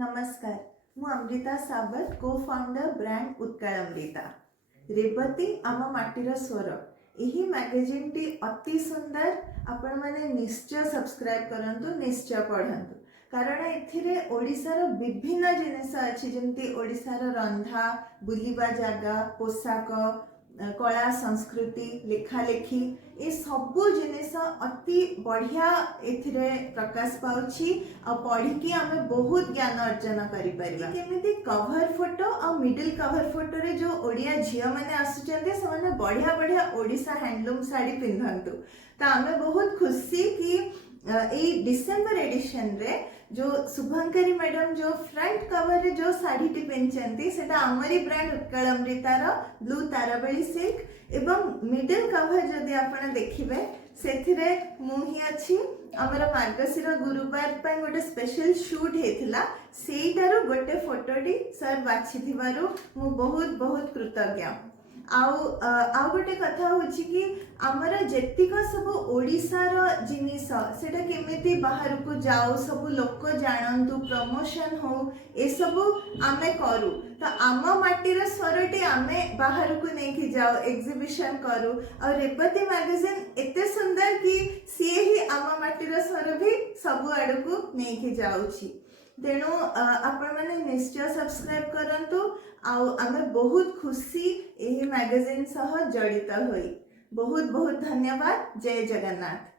नमस्कार मु अमृता साबर को फाउंडर ब्रांड उत्कल अमृता रेवती आम माटीर स्वर यही मैगजीन टी अति सुंदर आपण माने निश्चय सब्सक्राइब करंतु निश्चय पढ़ंतु कारण एथिरे ओडिसार विभिन्न जिनिस अछि जेमती ओडिसार रंधा बुलिबा जागा पोशाक कला संस्कृति लेखालेखी ये सबू जिनिस अति बढ़िया एथिरे प्रकाश पाउछि आ पढ़ी कि आमे बहुत ज्ञान अर्जन करि परिबा केमिति कवर फोटो आ मिडिल कवर फोटो रे जो ओडिया झियो माने आसुचंते से माने बढ़िया बढ़िया ओडिसा हैंडलूम साड़ी पिंधंतु त आमे बहुत खुशी कि ए डिसेंबर एडिशन रे जो शुभंकरी मैडम जो फ्रंट कवर रे जो साड़ी टी पिंचंती सेटा हमरी ब्रांड उत्कल अमृतार ब्लू ताराबेली सिल्क एवं मिडिल कवर जदि आपण देखिबे सेथिरे मुही अछि हमर मार्गशीर गुरुवार पर गोटे स्पेशल शूट हेथिला सेइटारो गोटे फोटोटी सर बाछि थिबारु मु बहुत बहुत कृतज्ञ आउ गोटे कथा होछि कि आमर जेतिक सब ओडिसार जिनिस सेटा केमिति बाहर को जाओ सब लोक जानतु प्रमोशन हो ए सब आमे करू तो आम माटीर स्वरटी आमे बाहर को नेकी जाओ एग्जिबिशन करू और रेवती मैगजीन एते सुंदर कि सी ही आम माटीर स्वर भी सब आड़ को नेकी जाउछि तेणु आपण माने निश्चय सब्सक्राइब करंतु आमे बहुत खुशी एही मैगजीन सह जड़ित होई बहुत बहुत धन्यवाद। जय जगन्नाथ।